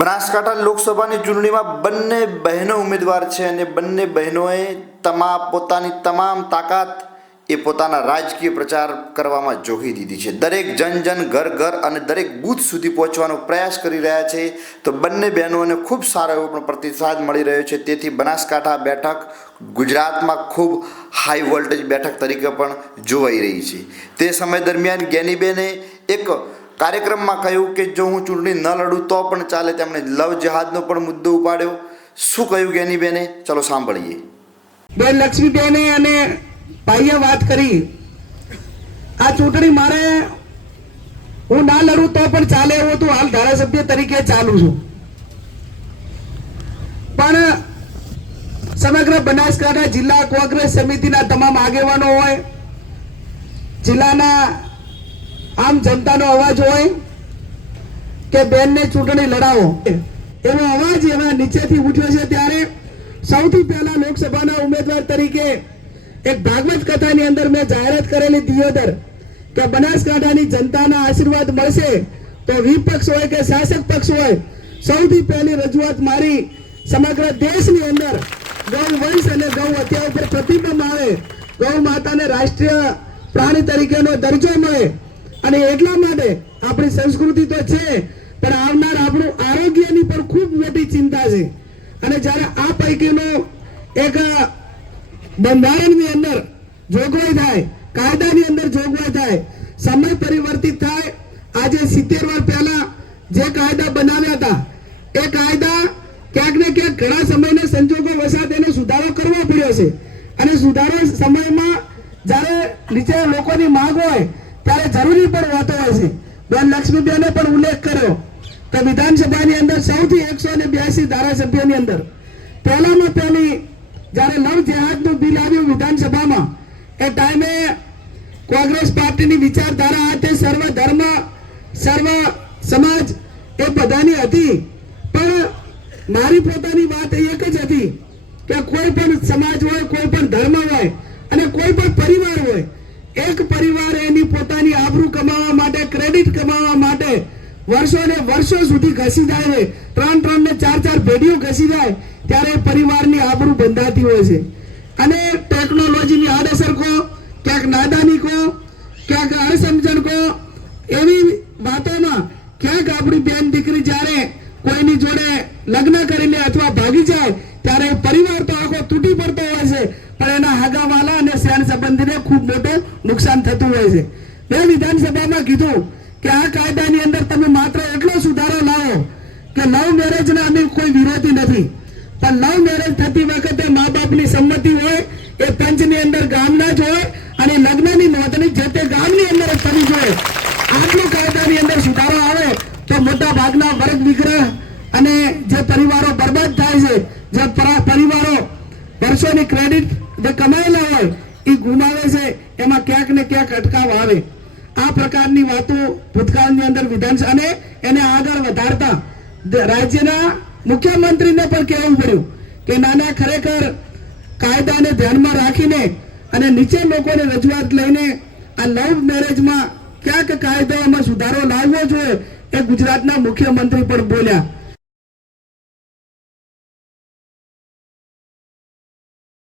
બનાસકાંઠા લોકસભાની ચૂંટણીમાં બંને બહેનો ઉમેદવાર છે અને બંને બહેનોએ પોતાની તમામ તાકાત પોતાના રાજકીય પ્રચાર કરવામાં જોખી દીધી છે। દરેક જન ઘર અને દરેક બૂથ સુધી પહોંચવાનો પ્રયાસ કરી રહ્યા છે। તો બંને બહેનોને ખૂબ સારો એવો પણ પ્રતિસાદ મળી રહ્યો છે। તેથી બનાસકાંઠા બેઠક ગુજરાતમાં ખૂબ હાઈ વોલ્ટેજ બેઠક તરીકે પણ જોવાઈ રહી છે। તે સમય દરમિયાન જ્ઞાનીબેને એક કાર્યક્રમમાં કહ્યું કે જો હું ચૂંટણી ન લડું તો પણ ચાલે। તેમણે લવ જહાદનો પણ મુદ્દો ઉપાડ્યો। શું કહ્યું જ્ઞાનીબેને, ચલો સાંભળીએ। બેન લક્ષ્મીબેને અને ભાઈએ વાત કરી, આ ચૂંટણી મારે હું ના લડું તો પણ ચાલે એવું હતું। હાલ ધારાસભ્ય તરીકે ચાલુ છું, પણ સમગ્ર બનાસકાંઠા જિલ્લા કોંગ્રેસ સમિતિના તમામ આગેવાનો હોય, જિલ્લાના આમ જનતાનો અવાજ હોય કે બેનને ચૂંટણી લડાવો, એનો અવાજ એવા નીચેથી ઉઠ્યો છે। ત્યારે સૌથી પહેલા લોકસભાના ઉમેદવાર તરીકે એક ભાગવત કથાની અંદર મેં જાહેરાત કરેલી દિયોદર કે બનાસકાંઠાની જનતાના આશીર્વાદ મળશે તો વિપક્ષ હોય કે શાસક પક્ષ હોય, સૌથી પહેલી રજૂઆત મારી સમગ્ર દેશની અંદર ગૌ વંશ અને ગૌ હત્યા ઉપર પ્રતિબંધ આવે, ગૌ માતાને રાષ્ટ્રીય પ્રાણી તરીકેનો દરજ્જો મળે। અને એટલા માટે આપણી સંસ્કૃતિ તો છે, પણ આવનાર આપણું આરોગ્યની પણ ખૂબ મોટી ચિંતા છે। અને જ્યારે આ પૈકીનો એક બંધારણની અંદર જોગવાઈ થાય, કાયદાની અંદર જોગવાઈ થાય, સમય પરિવર્તિત થાય। આજે 70 વર્ષ પહેલા જે કાયદા બનાવ્યા હતા એ કાયદા ક્યાંક ને ક્યાંક ઘણા સમયના સંજોગો વસાત એને સુધારો કરવો પડ્યો છે। અને સુધારો સમયમાં જ્યારે નીચે લોકોની માંગ હોય ત્યારે જરૂરી પણ હોતો હોય છે। બેન લક્ષ્મીબેને પણ ઉલ્લેખ કર્યો કે વિધાનસભાની અંદર સૌથી 182 ધારાસભ્યોની અંદર પહેલામાં પહેલી જ્યારે લવ જેહાદનું બિલ આવ્યું વિધાનસભામાં, એ ટાઈમે કોંગ્રેસ પાર્ટીની વિચારધારા હતી સર્વ ધર્મ સર્વ સમાજ એ બધાની હતી, પણ મારી પોતાની વાત એક જ હતી કે કોઈ પણ સમાજ હોય, કોઈ પણ ધર્મ હોય અને કોઈ પણ પરિવાર હોય, એક પરિવાર એની પોતાની આબરૂ કમાવા માટે, ક્રેડિટ કમાવા માટે વર્ષો ને વર્ષો સુધી ઘસી જાય છે। 3 ને 4 પેઢીઓ ઘસી જાય ત્યારે પરિવારની આબરૂ બંધાતી હોય છે। અને ટેકનોલોજીની આડઅસર કહો, ક્યાંક નાદાની કહો, ક્યાંક અસમજણ કહો, એવી વાતોમાં ક્યાંક આપણી બેન દીકરી જ્યારે કોઈની જોડે લગ્ન કરીને અથવા ભાગી જાય ત્યારે પરિવાર તો આખો તૂટી પડતો હોય છે, પણ એના હાગાવાલા અને સહન સંબંધીને ખૂબ મોટું નુકસાન થતું હોય છે। મેં વિધાનસભામાં કીધું કે આ કાયદાની અંદર તમે માત્ર એટલો સુધારો લાવો કે લવ મેરેજના અમે કોઈ વિરોધી નથી, પણ લવ મેરેજ થતી વખતે મા બાપની સંમતિ હોય, એ પંચની અંદર ગામના જ હોય અને લગ્નની નોંધણી જે તે ગામની અંદર જ થવી જોઈએ। આટલું કાયદાની અંદર સુધારો આવે તો મોટા ભાગના વર્ગ વિગ્રહ અને જે પરિવારો બરબાદ થાય છે, જે પરિવારો વર્ષોની ક્રેડિટ જે કમાયેલા હોય એ ગુમાવે છે, એમાં ક્યાંક ને ક્યાંક અટકાવ આવે। આ પ્રકારની વાતો ભૂતકાળની અંદર વિધાનસભા અને એને આગળ વધારતા રાજ્યના મુખ્યમંત્રીને પણ કહેવું પડ્યું કે નાના ખરેખર કાયદાને ધ્યાનમાં રાખીને અને નીચે લોકોને રજૂઆત લઈને આ લવ મેરેજમાં ક્યાંક કાયદામાં સુધારો લાવવો જોઈએ, એ ગુજરાતના મુખ્યમંત્રી પણ બોલ્યા।